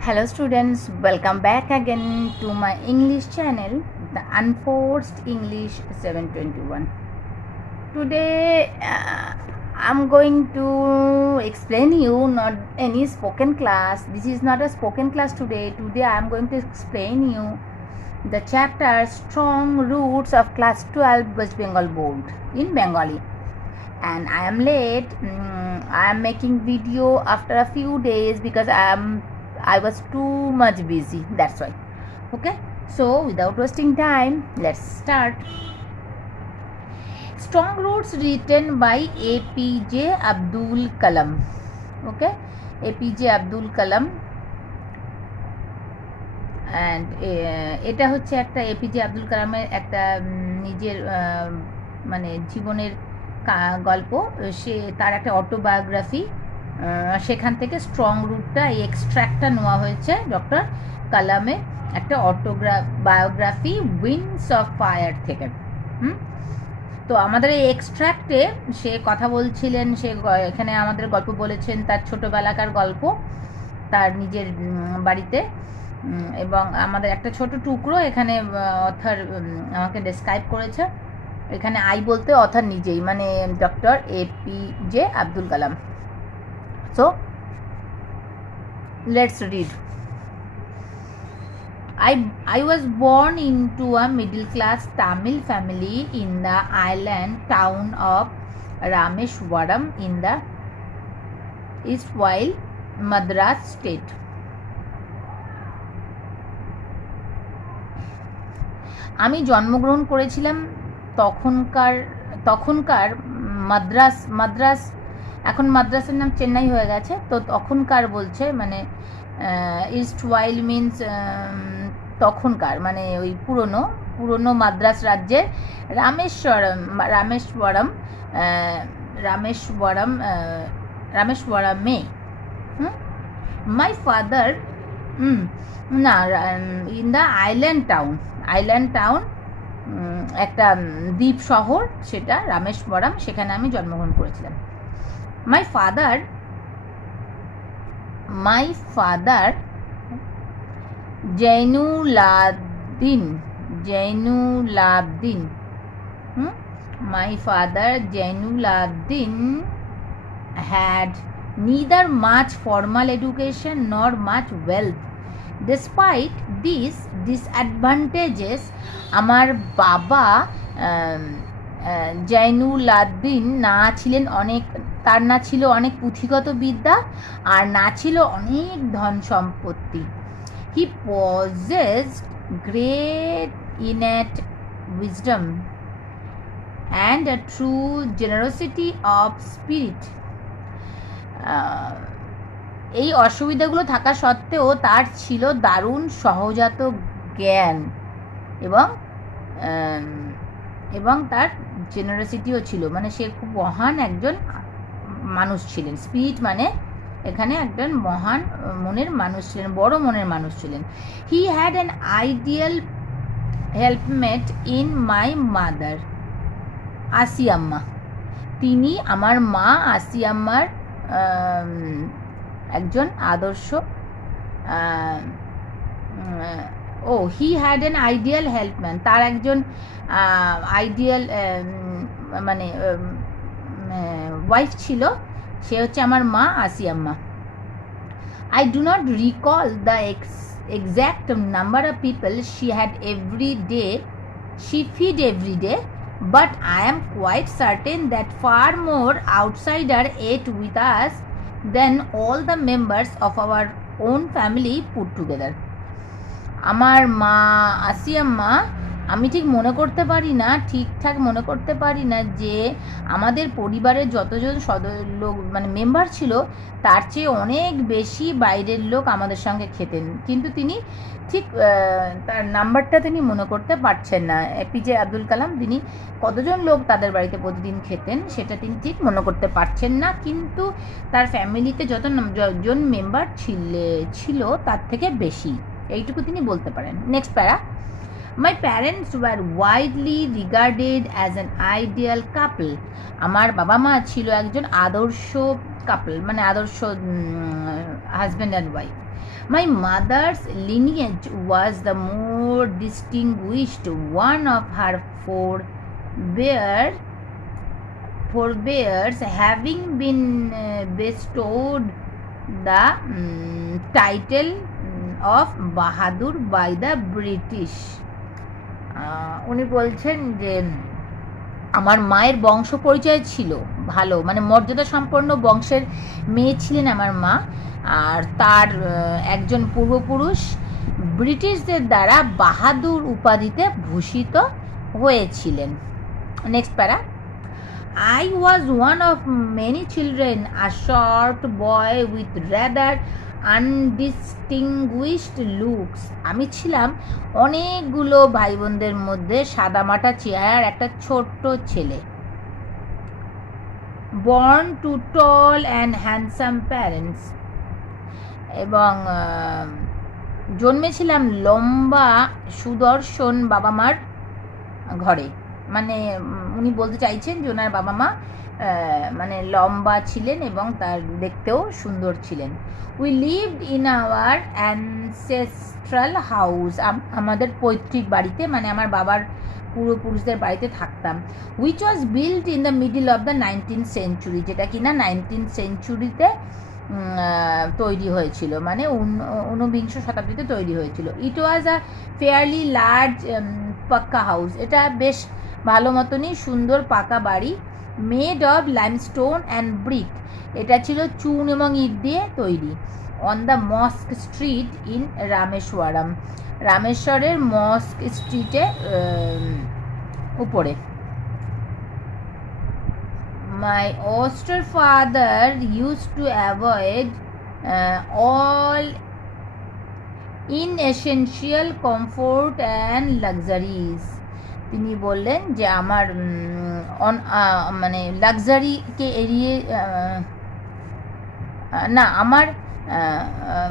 Hello students, welcome back again to my English channel, the Unforced English 721. Today I'm going to explain you not any spoken class. This is not a spoken class today. Today I am going to explain you the chapter Strong Roots of Class 12 West Bengal Board in Bengali. And I am late. I am making video after a few days because I was too much busy. That's why. Okay. So without wasting time, let's start. Strong Roots written by APJ Abdul Kalam. Okay. APJ Abdul Kalam. And এটা হচ্ছে একটা APJ Abdul কালামের একটা নিজের মানে জীবনের গল্প। সে তার একটা অটোবায়োগ্রাফি, সেখান থেকে স্ট্রং রুটটা এই এক্সট্র্যাক্টটা নেওয়া হয়েছে ডক্টর কালামের একটা বায়োগ্রাফি উইংস অফ ফায়ার থেকে। তো আমাদের এই এক্সট্র্যাক্টে সে কথা বলছিলেন, সে এখানে আমাদের গল্প বলেছেন তার ছোটোবেলাকার গল্প, তার নিজের বাড়িতে। এবং আমাদের একটা ছোট টুকরো এখানে অথর আমাকে ডেসক্রাইব করেছে। এখানে আই বলতে অথর নিজেই, মানে doctor APJ Abdul Kalam. So let's read. I was born into a middle class Tamil family in the island town of Rameshwaram in the erstwhile Madras state. আমি জন্মগ্রহণ করেছিলাম তখনকার মাদ্রাস, এখন মাদ্রাসের নাম চেন্নাই হয়ে গেছে। তো তখনকার বলছে, মানে ইস্ট ওয়াইল মিন্স তখনকার, মানে ওই পুরনো মাদ্রাস রাজ্যের রামেশ্বরমে। মাই ফাদার না ইন দ্য আইল্যান্ড টাউন একটা দ্বীপ শহর, সেটা রামেশ্বরম, সেখানে আমি জন্মগ্রহণ করেছিলাম। My father Jainulabdeen my father Jainuladin had neither much formal education nor much wealth. Despite these disadvantages, আমার বাবা জৈনুলাবদিন তার না ছিল অনেক পুঁথিগত বিদ্যা, আর না ছিল অনেক ধন সম্পত্তি। He possessed great innate wisdom and a true generosity of spirit. এই অসুবিধাগুলো থাকা সত্ত্বেও তার ছিল দারুণ সহজাত জ্ঞান এবং তার জেনারসিটিও ছিল, মানে সে খুব মহান একজন মানুষ ছিলেন। স্পিরিট মানে এখানে একজন মহান মনের মানুষ ছিলেন, বড় মনের মানুষ ছিলেন। He had an ideal helpmate in my mother Ashiamma. তিনি আমার মা আসিয়াম্মার একজন আদর্শ he had an ideal helpman, তার একজন আইডিয়াল মানে ওয়াইফ ছিল, সে হচ্ছে আমার মা Ashiamma. I do not recall the exact number of people she feed every day, but I am quite certain that far more outsider ate with us than all the members of our own family put together. আমার মা আসিয়াম্মা, আমি ঠিকঠাক মনে করতে পারি না যে আমাদের পরিবারের যতজন লোক মানে মেম্বার ছিল তার চেয়ে অনেক বেশি বাইরের লোক আমাদের সঙ্গে খেতেন, কিন্তু তিনি ঠিক তার নাম্বারটা তিনি মনে করতে পারছেন না। APJ আব্দুল কালাম তিনি কতজন লোক তাদের বাড়িতে প্রতিদিন খেতেন সেটা তিনি ঠিক মনে করতে পারছেন না, কিন্তু তার ফ্যামিলিতে যতজন মেম্বার ছিল তার থেকে বেশি, এইটুকু তিনি বলতে পারেন। নেক্সট প্যারা। My parents were widely regarded as an ideal couple. আমার বাবা মা ছিল একজন আদর্শ কাপল, মানে আদর্শ husband and wife. My mother's lineage was the more distinguished. One of her forebears having been bestowed the title of Bahadur by the British. উনি বলছেন যে আমার মায়ের বংশ পরিচয় ছিল ভালো, মানে মর্যাদা সম্পন্ন বংশের মেয়ে ছিলেন আমার মা, আর তার একজন পূর্বপুরুষ ব্রিটিশদের দ্বারা বাহাদুর উপাধিতে ভূষিত হয়েছিলেন। নেক্সট প্যারা। I was one of many children, a short boy with rather undistinguished looks. আমি ছিলাম অনেকগুলো ভাই বোনদের মধ্যে সাদামাটা চেহারার একটা ছোট্ট ছেলে। Born to tall and handsome parents. এবং জন্মেছিলাম লম্বা সুদর্শন বাবা মার ঘরে। মানে উনি বলতে চাইছেন যে ওনার বাবা মা মানে লম্বা ছিলেন এবং তার দেখতেও সুন্দর ছিলেন। We lived in our ancestral house, আমাদের পৈতৃক বাড়িতে, মানে আমার বাবার পূর্বপুরুষদের বাড়িতে থাকতাম। Which was build in the middle of the 19th century, যেটা কিনা 19th সেঞ্চুরিতে তৈরি হয়েছিল, মানে ঊনবিংশ শতাব্দীতে তৈরি হয়েছিল। It was a fairly large pucca house, এটা বেশ ভালো মতনই সুন্দর পাকা বাড়ি। Made of limestone and brick, এটা ছিল চুন এবং ইট দিয়ে তৈরি। On the mosque street in Rameswaram, রামেশ্বরের মস্ক স্ট্রিটে উপরে। My austere father used to avoid all inessential comfort and luxuries. তিনি বললেন যে আমার মানে লাক্সারিকে এড়িয়ে না, আমার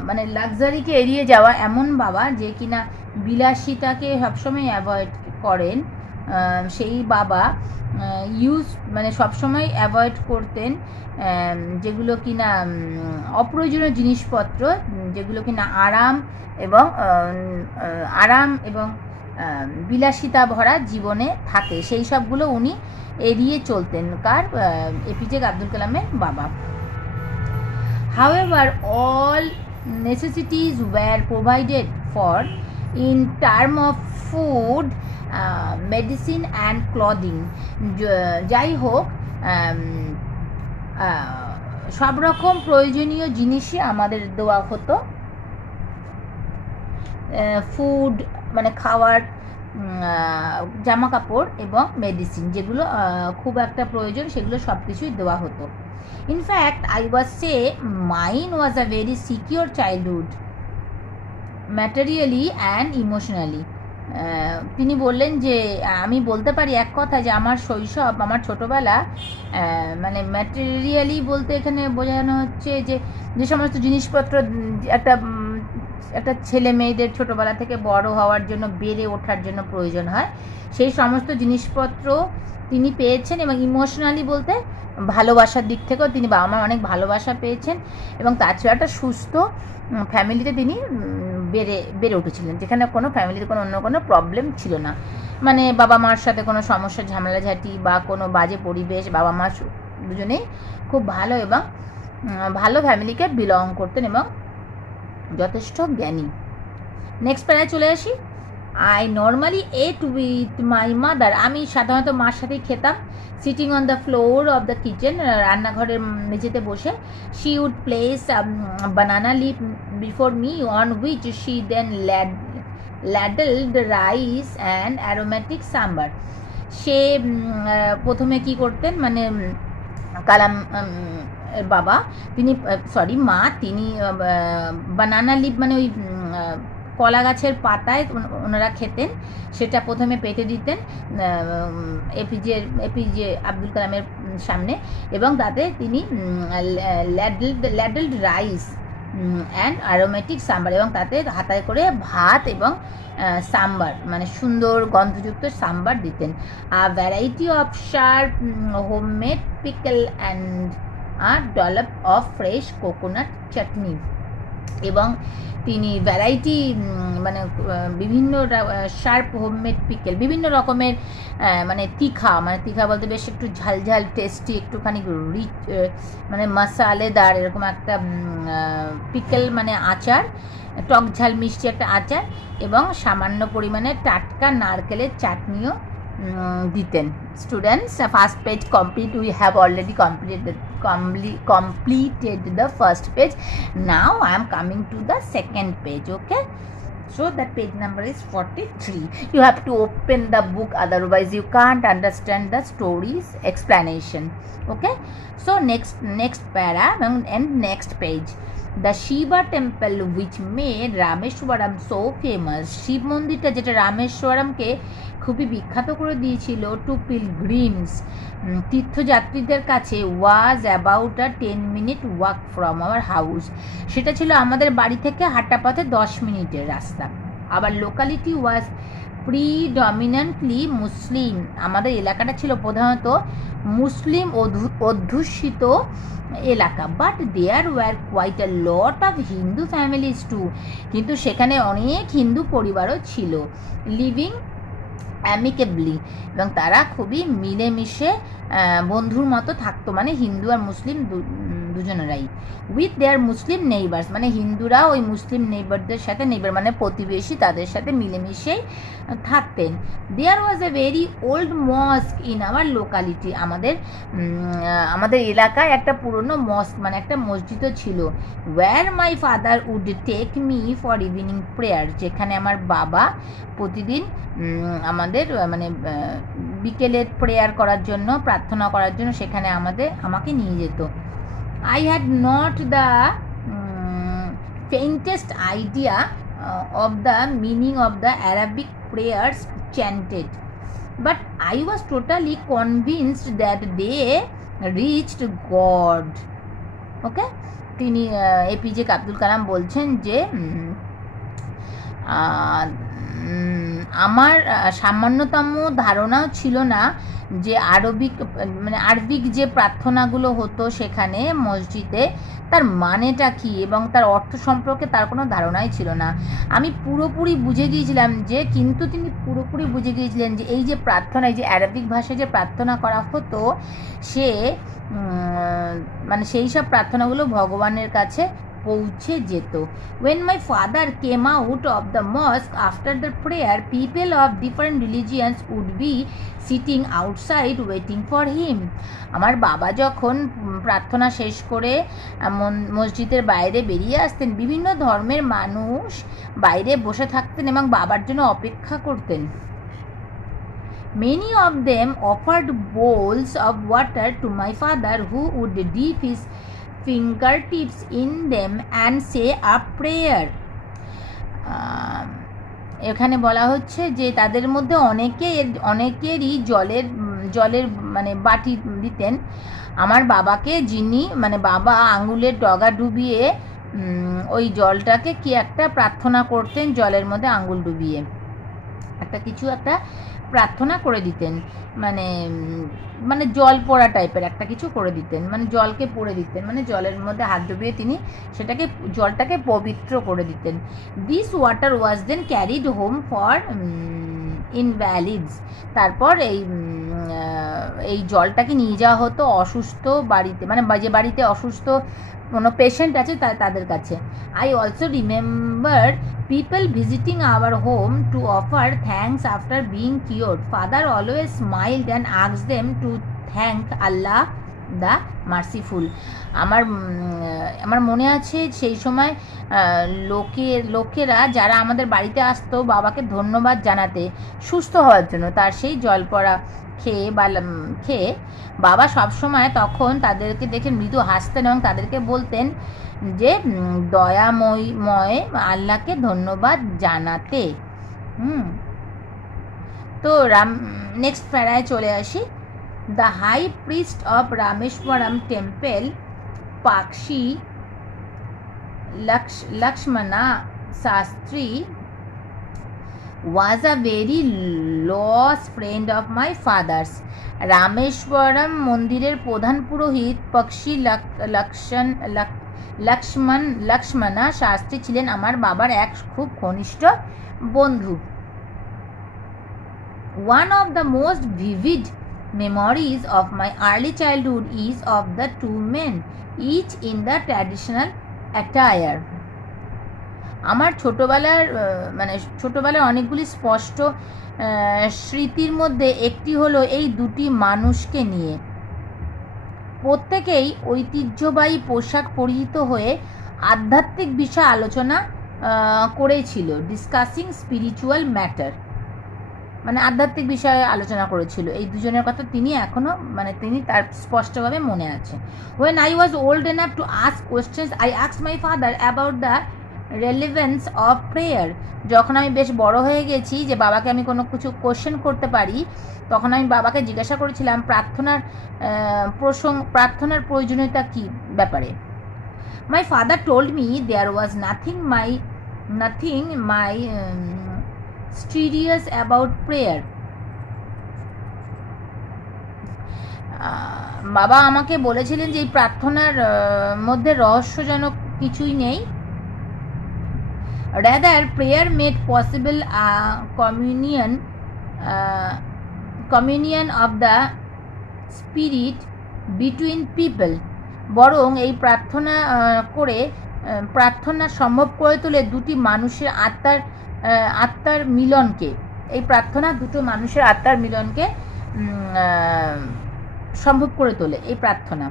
মানে লাক্সারিকে এড়িয়ে যাওয়া এমন বাবা যে কিনা বিলাসিতাকে সবসময় অ্যাভয়েড করেন, সেই বাবা মানে সবসময় অ্যাভয়েড করতেন যেগুলো কিনা অপ্রয়োজনীয় জিনিসপত্র, যেগুলো কিনা আরাম এবং বিলাসিতা ভরা জীবনে থাকে, সেই সবগুলো উনি এড়িয়ে চলতেন। কার? এপিজে আব্দুল কালামের বাবা। However, all necessities were provided for in term of food, medicine and clothing. যাই হোক, সব রকম প্রয়োজনীয় জিনিসই আমাদের দেওয়া হতো। ফুড মানে খাওয়ার, জামা কাপড় এবং মেডিসিন, যেগুলো খুব একটা প্রয়োজন, সেগুলো সব কিছুই দেওয়া হতো। In fact I was say mine was a very secure childhood materially and emotionally. তিনি বললেন যে আমি বলতে পারি এক কথা যে আমার শৈশব, আমার ছোটোবেলা, মানে ম্যাটেরিয়ালি বলতে এখানে বোঝানো হচ্ছে যে সমস্ত জিনিসপত্র একটা ছেলে মেয়েদের ছোটোবেলা থেকে বড় হওয়ার জন্য, বেড়ে ওঠার জন্য প্রয়োজন হয়, সেই সমস্ত জিনিসপত্র তিনি পেয়েছেন। এবং ইমোশনালি বলতে ভালোবাসার দিক থেকেও তিনি বাবা মার অনেক ভালোবাসা পেয়েছেন, এবং তাছাড়া একটা সুস্থ ফ্যামিলিতে তিনি বেড়ে উঠেছিলেন, যেখানে কোনো ফ্যামিলিতে অন্য কোনো প্রবলেম ছিল না, মানে বাবা মার সাথে কোনো সমস্যা, ঝামেলাঝাটি বা কোনো বাজে পরিবেশ, বাবা মা দুজনেই খুব ভালো এবং ভালো ফ্যামিলিকে বিলং করতেন এবং যথেষ্ট জ্ঞানী। নেক্সট প্যারায় চলে আসি। I normally ate with my mother, আমি সাধারণত মার সাথেই খেতাম। Sitting on the floor of the kitchen, রান্নাঘরের মেঝেতে বসে। She would place banana leaf before me, on which she then ladled rice and aromatic sambar. সে প্রথমে কি করতেন, মানে কালাম বাবা মা তিনি বানানা লিভ মানে ওই কলা গাছের পাতায় ওনারা খেতেন, সেটা প্রথমে পেতে দিতেন এপিজে আব্দুল কালামের সামনে, এবং তাতে তিনি ল্যাডেলড রাইস অ্যান্ড অ্যারোমেটিক সাম্বার, এবং তাতে হাতায় করে ভাত এবং সাম্বার মানে সুন্দর গন্ধযুক্ত সাম্বার দিতেন। Variety of sharp homemade pickle and dollop of fresh coconut chutney, এবং তিনি ভ্যারাইটি মানে বিভিন্ন শার্প হোমমেড পিকেল, বিভিন্ন রকমের মানে তীখা বলতে বেশ একটু ঝালঝাল টেস্টি, একটুখানি রিচ মানে মশালেদার এরকম একটা পিকেল মানে আচার, টক ঝাল মিষ্টি একটা আচার, এবং সামান্য পরিমাণে টাটকা নারকেলের চাটনিও দিতেন। Students, first page complete, we have already completed the first page. Now I am coming to the second page. Okay, so that page number is 43. You have to open the book, otherwise you can't understand the story's explanation. Okay, so next para and next page. The Shiva temple which made Rameshwaram so famous, Shiva মন্দিরটা যেটা রামেশ্বরমকে খুবই বিখ্যাত করে দিয়েছিল two Pilgrim's, তীর্থযাত্রীদের কাছে, was about a 10-minute walk from our house, সেটা ছিল আমাদের বাড়ি থেকে হাঁটা পথে 10 মিনিটের রাস্তা। আবার লোকালিটি ওয়াজ প্রিডমিনেন্টলি মুসলিম, আমাদের এলাকাটা ছিল প্রধানত মুসলিম অধ্যুষিত এলাকা। But there were quite a lot of Hindu families too, কিন্তু সেখানে অনেক হিন্দু পরিবারও ছিল। লিভিং অ্যামিকেবলি, এবং তারা খুবই মিলেমিশে বন্ধুর মতো থাকতো, মানে হিন্দু আর মুসলিম দুজনেরাই। উইথ দেয়ার মুসলিম নেইবার্স, মানে হিন্দুরা ওই মুসলিম নেইবারদের সাথে, নেইবার মানে প্রতিবেশী, তাদের সাথে মিলেমিশেই থাকতেন। There was a very old mosque in our locality, আমাদের এলাকায় একটা পুরনো মস্ক মানে একটা মসজিদও ছিল। Where my father would take me for evening prayer, যেখানে আমার বাবা প্রতিদিন আমাদের মানে বিকেলের প্রেয়ার করার জন্য, প্রার্থনা করার জন্য সেখানে আমাকে নিয়ে যেত। I had not the faintest idea of the meaning of the Arabic prayers chanted, but I was totally convinced that they reached God. Okay, তিনি এপিজে আব্দুল কালাম বলছেন যে আমার সামান্যতম ধারণাও ছিল না যে আরবিক যে প্রার্থনাগুলো হতো সেখানে মসজিদে তার মানেটা কী এবং তার অর্থ সম্পর্কে তার কোনো ধারণাই ছিল না। আমি পুরোপুরি বুঝে গিয়েছিলাম যে, কিন্তু তিনি পুরোপুরি বুঝে গিয়েছিলেন যে এই যে প্রার্থনা, এই যে অ্যারাবিক ভাষায় যে প্রার্থনা করা হতো, সে মানে সেই সব প্রার্থনাগুলো ভগবানের কাছে পৌঁছে যেত। When my father came out of the mosque after the prayer, people of different religions would be sitting outside waiting for him. আমার বাবা যখন প্রার্থনা শেষ করে মসজিদের বাইরে বেরিয়ে আসতেন, বিভিন্ন ধর্মের মানুষ বাইরে বসে থাকতেন এবং বাবার জন্য অপেক্ষা করতেন। Many of them offered bowls of water to my father, who would dip his fingertips in them and say a prayer. এখানে বলা হচ্ছে যে তাদের মধ্যে অনেকেরই জলের মানে বাটি দিতেন আমার বাবাকে, যিনি মানে বাবা আঙুলের ডগা ডুবিয়ে ওই জলটাকে কি একটা প্রার্থনা করতেন, জলের মধ্যে আঙুল ডুবিয়ে একটা প্রার্থনা করে দিতেন, মানে জল পড়া টাইপের একটা কিছু করে দিতেন, মানে জলকে পড়ে দিতেন, মানে জলের মধ্যে হাত ডুবিয়ে তিনি জলটাকে পবিত্র করে দিতেন। This water was then carried home for invalids, তারপর এই জলটাকে নিয়ে যাওয়া হতো অসুস্থ বাড়িতে, মানে যে বাড়িতে অসুস্থ কোনো পেশেন্ট আছে তাদের কাছে। I also remember people visiting our home to offer thanks after being cured. Father always smiled and asked them to thank Allah the merciful. আমার মনে আছে সেই সময় লোকেরা যারা আমাদের বাড়িতে আসতো বাবাকে ধন্যবাদ জানাতে সুস্থ হওয়ার জন্য, তার সেই জল পড়া খেয়ে বাবা সবসময় তখন তাদেরকে দেখে মৃদু হাসতেন এবং তাদেরকে বলতেন যে দয়াময় আল্লাহকে ধন্যবাদ জানাতে। তো নেক্সট প্যারায় চলে আসি। The high priest of Rameshwaram temple Pakshi Lakshmana Shastri was a very close friend of my father's. Rameswaram মন্দিরের প্রধান পুরোহিত পক্ষী লক্ষ্মণা শাস্ত্রী ছিলেন আমার বাবার এক খুব ঘনিষ্ঠ বন্ধু. One of the most vivid memories of my early childhood is of the two men, each in the traditional attire. আমার ছোটোবেলার অনেকগুলি স্পষ্ট স্মৃতির মধ্যে একটি হলো এই দুটি মানুষকে নিয়ে. প্রত্যেকেই ঐতিহ্যবাহী পোশাক পরিহিত হয়ে আধ্যাত্মিক বিষয় আলোচনা করেছিল. ডিসকাসিং স্পিরিচুয়াল ম্যাটার, মানে আধ্যাত্মিক বিষয়ে আলোচনা করেছিল. এই দুজনের কথা তিনি তার স্পষ্টভাবে মনে আছে. When I was old enough to ask questions, I asked my father about the relevance of prayer. যখন আমি বেশ বড় হয়ে গেছি যে বাবাকে আমি কোনো কিছু কোশ্চেন করতে পারি, তখন আমি বাবাকে জিজ্ঞাসা করেছিলাম প্রার্থনার প্রয়োজনীয়তা কী ব্যাপারে. My father told me there was nothing mysterious about prayer. বাবা আমাকে বলেছিলেন যে এই প্রার্থনার মধ্যে রহস্যজনক কিছুই নেই. Rather, prayer made possible a communion of the spirit between people. বরং এই প্রার্থনা সম্ভব করে তোলে দুটি মানুষের আত্মার মিলনকে. এই প্রার্থনা দুটো মানুষের আত্মার মিলনকে সম্ভব করে তোলে এই প্রার্থনা.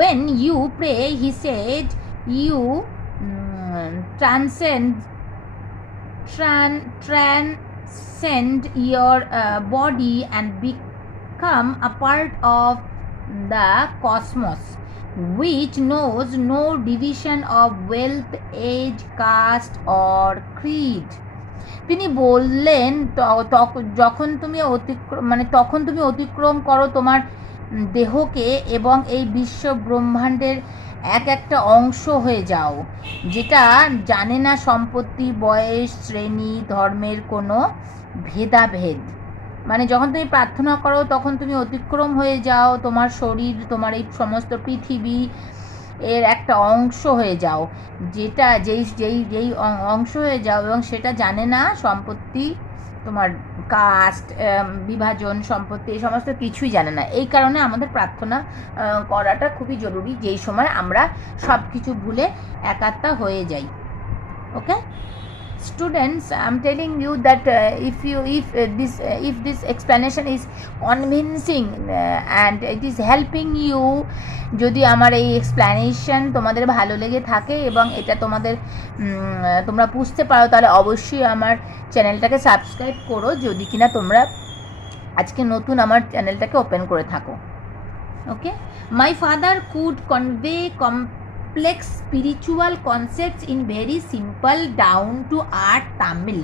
When you pray, he said, you transcend your body and become a part of the cosmos, which knows no division of wealth, age, caste or creed. তিনি বললেন, যখন তুমি অতিক্রম করো তোমার দেহকে এবং এই বিশ্ব ব্রহ্মাণ্ডের একটা অংশ হয়ে যাও, যেটা জানে না সম্পত্তি, বয়স, শ্রেণী, ধর্মের কোনো ভেদাভেদ. মানে যখন তুমি প্রার্থনা করো তখন তুমি অতিক্রম হয়ে যাও, তোমার শরীর, তোমার এই সমস্ত পৃথিবী এর একটা অংশ হয়ে যাও, যেটা যেই অংশ হয়ে যাও এবং সেটা জানে না সম্পত্তি, তোমার কাস্ট, বিভাজন, সম্পত্তি, এই সমস্ত কিছুই জানে না. এই কারণে আমাদের প্রার্থনা করাটা খুবই জরুরি, যেই সময় আমরা সব কিছু ভুলে একাত্মা হয়ে যাই. ওকে students, I'm telling you that if this explanation is convincing and it is helping you, যদি আমার এই এক্সপ্লেনেশন তোমাদের ভালো লেগে থাকে এবং এটা তোমরা বুঝতে পারো, তাহলে অবশ্যই আমার চ্যানেলটাকে সাবস্ক্রাইব করো, যদি কিনা তোমরা আজকে নতুন আমার চ্যানেলটাকে ওপেন করে থাকো. Okay, my father could convey complex spiritual concepts in very simple down to earth Tamil.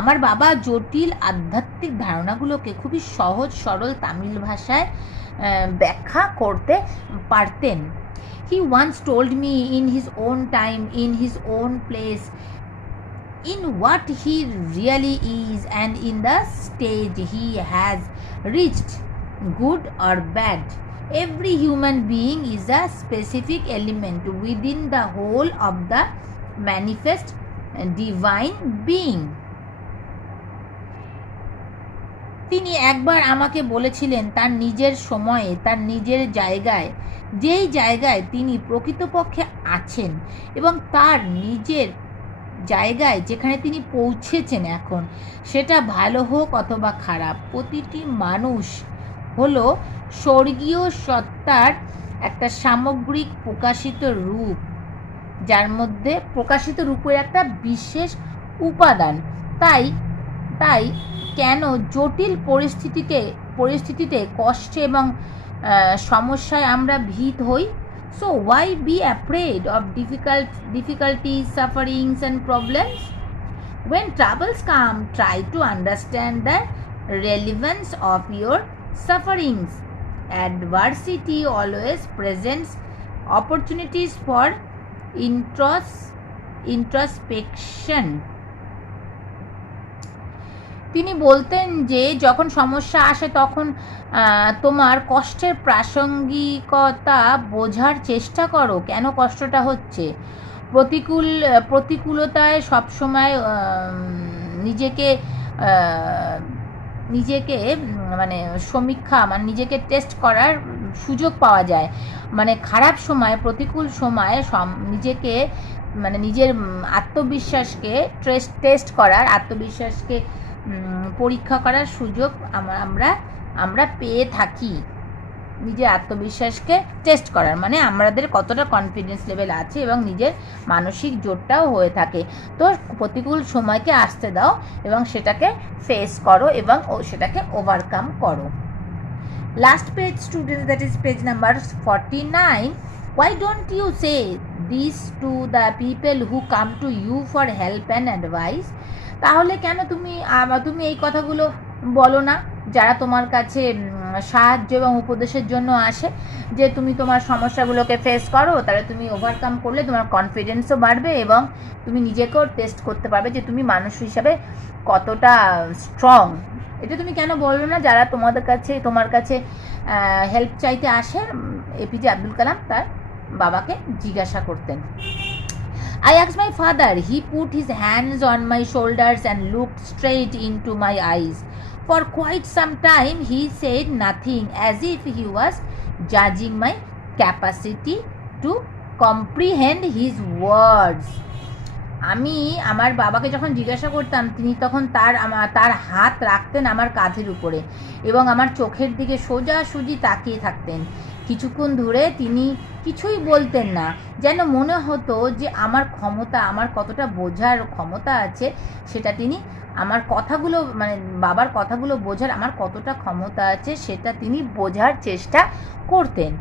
আমার বাবা জটিল আধ্যাত্মিক ধারণাগুলোকে খুবই সহজ সরল তামিল ভাষায় ব্যাখ্যা করতে পারতেন. He once told me in his own time, in his own place, in what he really is and in the stage he has reached, good or bad. Every human being is a specific element within the whole of the manifest divine being. তিনি একবার আমাকে বলেছিলেন তার নিজের সময়ে, তার নিজের জায়গায়, যেই জায়গায় তিনি প্রকৃতপক্ষে আছেন এবং তার নিজের জায়গায় যেখানে তিনি পৌঁছেছেন এখন, সেটা ভালো হোক অথবা খারাপ, প্রতিটি মানুষ হলো স্বর্গীয় সত্তার একটা সামগ্রিক প্রকাশিত রূপ, যার মধ্যে প্রকাশিত রূপের একটা বিশেষ উপাদান. তাই কেন জটিল পরিস্থিতিতে কষ্টে এবং সমস্যায় আমরা ভীত হই? So why be afraid of difficulties, sufferings and problems? When troubles come, try to understand the relevance of your sufferings. Adversity always presents opportunities for introspection. তিনি বলতেন যে যখন সমস্যা আসে তখন তোমার কষ্টের প্রাসঙ্গিকতা বোঝার চেষ্টা করো, কেন কষ্টটা হচ্ছে। প্রতিকূলতায় সবসময় নিজেকে নিজেকে মানে সমীক্ষা মানে নিজেকে টেস্ট করার সুযোগ পাওয়া যায়। মানে খারাপ সময়, প্রতিকূল সময়ে নিজেকে মানে নিজের আত্মবিশ্বাসকে টেস্ট করার, আত্মবিশ্বাসকে পরীক্ষা করার সুযোগ আমরা পেয়ে থাকি। নিজের আত্মবিশ্বাসকে টেস্ট করার মানে আমাদের কতটা কনফিডেন্স লেভেল আছে এবং নিজের মানসিক জোরটাও হয়ে থাকে। তো প্রতিকূল সময়কে আসতে দাও এবং সেটাকে ফেস করো এবং সেটাকে ওভারকাম করো। Last page students, that is page number 49. Why don't you say this to the people who come to you for help and advice? তাহলে কেন তুমি এই কথাগুলো বলো না যারা তোমার কাছে সাহায্য এবং উপদেশের জন্য আসে, যে তুমি তোমার সমস্যাগুলোকে ফেস করো, তাহলে তুমি ওভারকাম করলে তোমার কনফিডেন্সও বাড়বে এবং তুমি নিজেকেও টেস্ট করতে পারবে যে তুমি মানুষ হিসাবে কতটা স্ট্রং। এটা তুমি কেন বললো না যারা তোমার কাছে হেল্প চাইতে আসে? এপিজে আব্দুল কালাম তার বাবাকে জিজ্ঞাসা করতেন। I asked my father. He put his hands on my shoulders and looked straight into my eyes. For quite some time he said nothing, as if he was judging my capacity to comprehend his words. আমি আমার বাবাকে যখন জিজ্ঞাসা করতাম, তিনি তখন তার হাত রাখতেন আমার কাঁধের উপরে এবং আমার চোখের দিকে সোজাসুজি তাকিয়ে থাকতেন। কিছুক্ষণ ধরে তিনি কিছুই বলতেন না, যেন মনে হতো যে আমার কতটা বোঝার ক্ষমতা আছে সেটা তিনি আমার কথাগুলো মানে বাবার কথাগুলো বোঝার আমার কতটা ক্ষমতা আছে সেটা তিনি বোঝার চেষ্টা করতেন।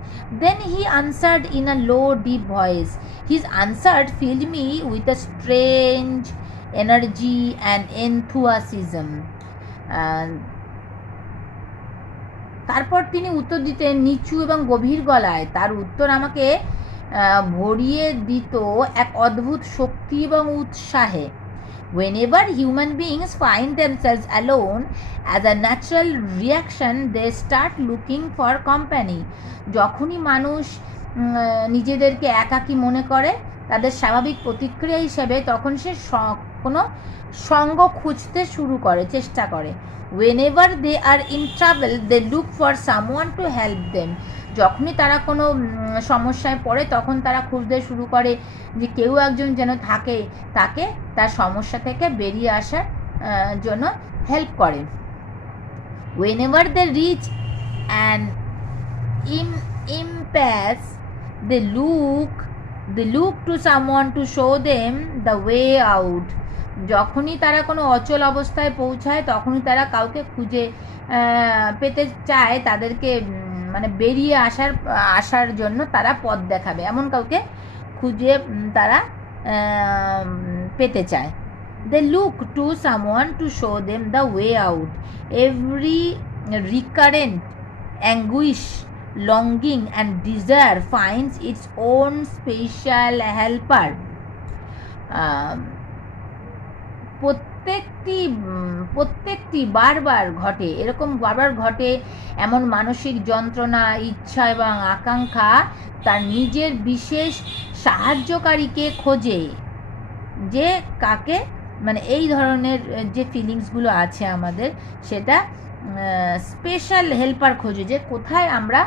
Then he answered in a low deep voice. His answer filled me with a strange energy and enthusiasm. তারপর তিনি উত্তর দিতেন নিচু এবং গভীর গলায়। তার উত্তর আমাকে ভরিয়ে দিত এক অদ্ভুত শক্তি এবং উৎসাহে। Whenever human beings find themselves alone, as a natural reaction, they start looking for company. যখনই মানুষ নিজেদেরকে একাকী মনে করে, তাদের স্বাভাবিক প্রতিক্রিয়া হিসেবে তখন সে কোনো সঙ্গ খুঁজতে চেষ্টা করে। Whenever they are in trouble, they look for someone to help them. যখনই তারা কোনো সমস্যায় পড়ে তখন তারা খুঁজতে শুরু করে যে কেউ একজন যেন তাকে তার সমস্যা থেকে বেরিয়ে আসার জন্য হেল্প করে। Whenever they reach an impasse, they look to someone to show them the way out. যখনই তারা কোনো অচল অবস্থায় পৌঁছায় তখনই তারা কাউকে খুঁজে পেতে চায়, তাদেরকে মানে বেরিয়ে আসার জন্য তারা পথ দেখাবে, এমন কাউকে খুঁজে তারা পেতে চায়। They look to someone to show them the way out. Every recurrent anguish, longing and desire finds its own special helper. প্রত্যেকটি বারবার ঘটে এমন মানসিক যন্ত্রণা, ইচ্ছা এবং আকাঙ্ক্ষা তার নিজের বিশেষ সাহায্যকারীকে খোঁজে, যে কাকে মানে এই ধরনের যে ফিলিংসগুলো আছে আমাদের সেটা স্পেশাল হেল্পার খোঁজে, যে কোথায় আমরা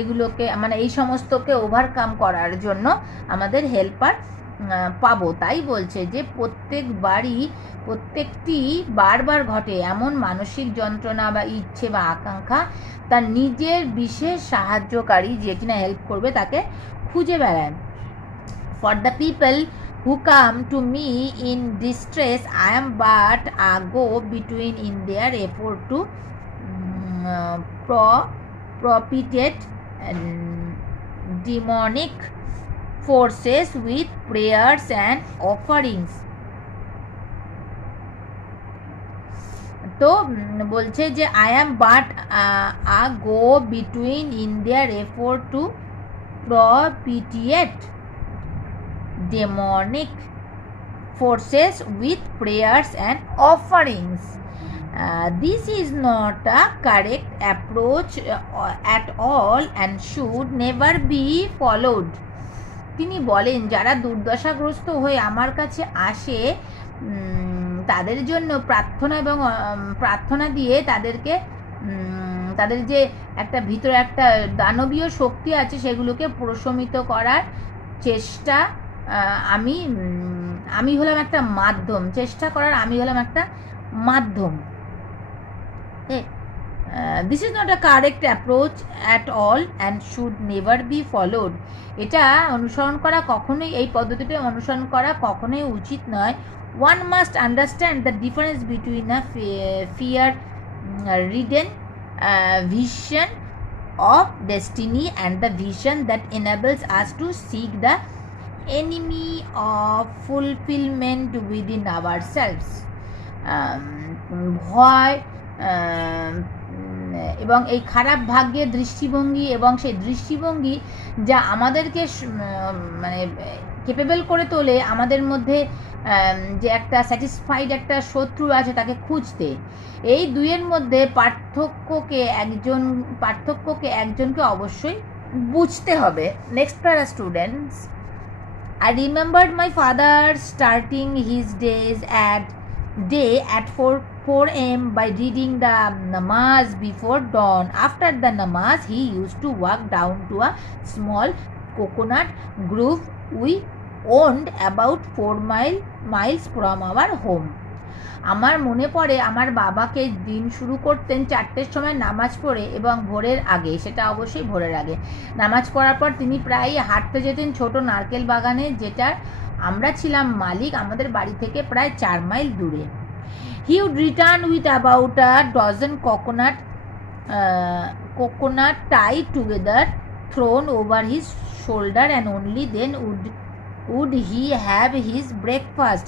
এগুলোকে মানে এই সমস্তকে ওভারকাম করার জন্য আমাদের হেল্পার পাবো। তাই বলছে যে প্রত্যেকটি বারবার ঘটে এমন মানসিক যন্ত্রণা বা ইচ্ছে বা আকাঙ্ক্ষা তার নিজের বিশেষ সাহায্যকারী যে কিনা হেল্প করবে তাকে খুঁজে বেড়ায়। For the people who come to me in distress, I am but a go-between in their effort to propitiate demonic forces with prayers and offerings. তো বলছে যে I am but a go-between in their effort to propitiate demonic forces with prayers and offerings. This is not a correct approach at all and should never be followed. তিনি বলেন, যারা দুর্দশাগ্রস্ত হয়ে আমার কাছে আসে তাদের জন্য প্রার্থনা এবং প্রার্থনা দিয়ে তাদেরকে তাদের যে একটা ভিতরে একটা দানবীয় শক্তি আছে সেগুলোকে প্রশমিত করার চেষ্টা আমি হলাম একটা মাধ্যম, চেষ্টা করার আমি হলাম একটা মাধ্যম। This is not a correct approach at all and should never be followed. এটা অনুসরণ করা কখনোই, এই পদ্ধতিটা অনুসরণ করা কখনোই উচিত নয়। One must understand the difference between a fear-ridden vision of destiny and the vision that enables us to seek the enemy of fulfillment within ourselves. ভয় এবং এই খারাপ ভাগ্যের দৃষ্টিভঙ্গি এবং সেই দৃষ্টিভঙ্গি যা আমাদেরকে মানে কেপেবল করে তোলে আমাদের মধ্যে যে একটা স্যাটিসফাইড একটা শত্রু আছে তাকে খুঁজতে। এই দুইয়ের মধ্যে পার্থক্যকে একজনকে অবশ্যই বুঝতে হবে। নেক্সট প্যারা students, I remembered my father starting his day at 4 a.m. by reading the namaz before dawn. After the namaz, he used to walk down to a small coconut grove we owned about 4 miles from our home. আমার মনে পড়ে আমার বাবাকে দিন শুরু করতেন 4টের সময় নামাজ পড়ে এবং ভোরের আগে, সেটা অবশ্যই ভোরের আগে নামাজ পড়ার পর তিনি প্রায় হাঁটতে যেতেন ছোট নারকেল বাগানে, যেটার আমরা ছিলাম মালিক আমাদের বাড়ি থেকে প্রায় 4 মাইল দূরে। He would return with about a dozen coconut tied together, thrown over his shoulder, and only then would he have his breakfast.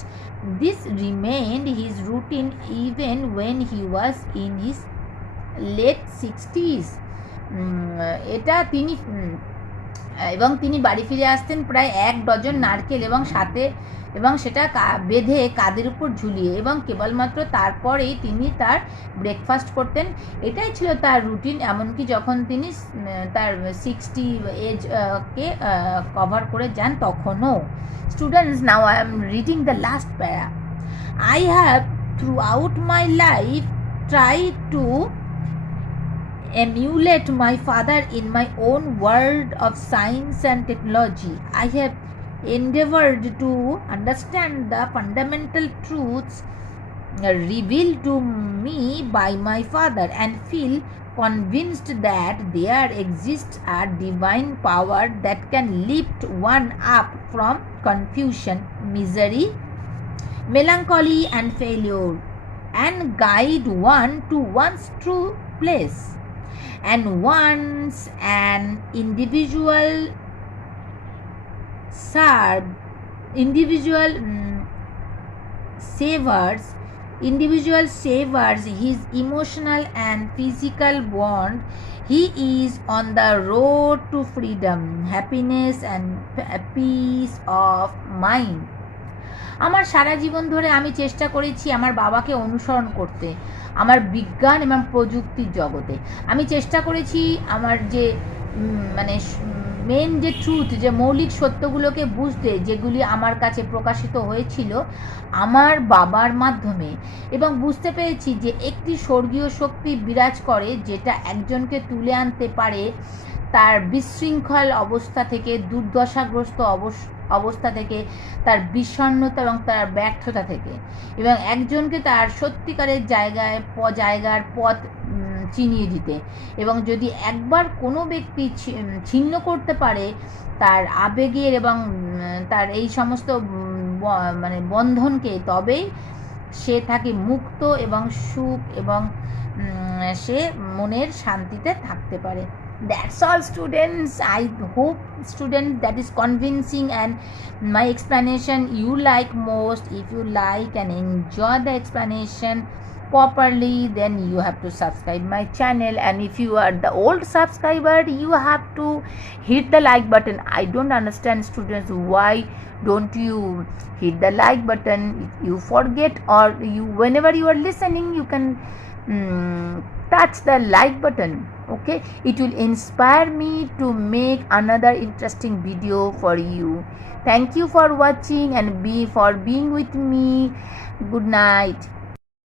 This remained his routine even when he was in his late 60s. এটা তিনি এবং তিনি বাড়ি ফিরে আসতেন প্রায় 1 dozen নারকেল এবং সেটা বেঁধে কাঁধের উপর ঝুলিয়ে, এবং কেবলমাত্র তারপরেই তিনি তার ব্রেকফাস্ট করতেন। এটাই ছিল তার রুটিন, এমনকি যখন তিনি তার 60 এজকে কভার করে যান তখনও। Students, now I am reading the last para. I have throughout my life tried to emulate my father in my own world of science and technology. I have endeavored to understand the fundamental truths revealed to me by my father and feel convinced that there exists a divine power that can lift one up from confusion, misery, melancholy and failure and guide one to one's true place. And once an individual savors his emotional and physical bond, he is on the road to freedom, happiness and peace of mind. আমার সারা জীবন ধরে আমি চেষ্টা করেছি আমার বাবাকে অনুসরণ করতে আমার বিজ্ঞান এবং প্রযুক্তির জগতে। আমি চেষ্টা করেছি আমার যে মানে মেন যে ট্রুথ, যে মৌলিক সত্যগুলোকে বুঝতে, যেগুলি আমার কাছে প্রকাশিত হয়েছিল আমার বাবার মাধ্যমে, এবং বুঝতে পেরেছি যে একটি স্বর্গীয় শক্তি বিরাজ করে যেটা একজনকে তুলে আনতে পারে তার বিশৃঙ্খল অবস্থা থেকে, দুর্দশাগ্রস্ত অবস্থা থেকে, তার বিষণ্ণতা এবং তার ব্যর্থতা থেকে, এবং একজনকে তার সত্যিকারের জায়গার পথ চিনিয়ে দিতে। এবং যদি একবার কোনো ব্যক্তি ছিন্ন করতে পারে তার আবেগের এবং তার এই সমস্ত মানে বন্ধনকে, তবেই সে থাকে মুক্ত এবং সুখ এবং সে মনের শান্তিতে থাকতে পারে। That's all, students. I hope, students, that is convincing and my explanation you like most. If you like and enjoy the explanation, properly, then you have to subscribe my channel. And if you are the old subscriber, you have to hit the like button. I don't understand, students, why don't you hit the like button? If you forget, or you, whenever you are listening, you can touch the like button. Okay, it will inspire me to make another interesting video for you. Thank you for watching and for being with me. Good night.